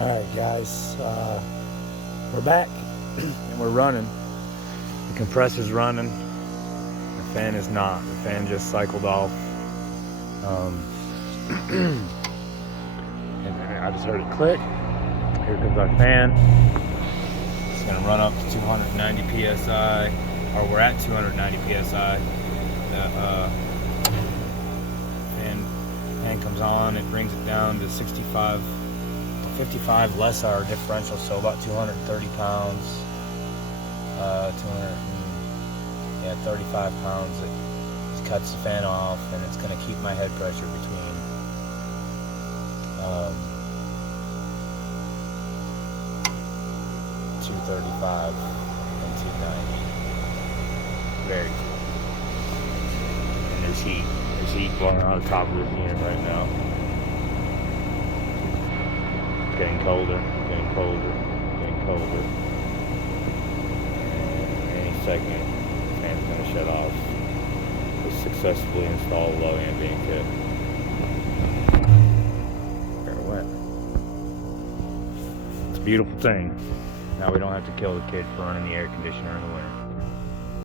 Alright guys, we're back and we're running. The compressor's running, the fan is not. The fan just cycled off. And I just heard it click. Here comes our fan. It's gonna run up to 290 psi, or we're at 290 psi. The fan comes on, it brings it down to 65. 55 less our differential, so about 230 pounds, 35 pounds. It cuts the fan off, and it's going to keep my head pressure between 235 and 290. Very cool. And there's heat blowing on the top of this unit right now. Getting colder, getting colder, getting colder. And any second, the fan's going to shut off. We successfully installed low ambient kit. There it went. It's a beautiful thing. Now we don't have to kill the kid for running the air conditioner in the winter.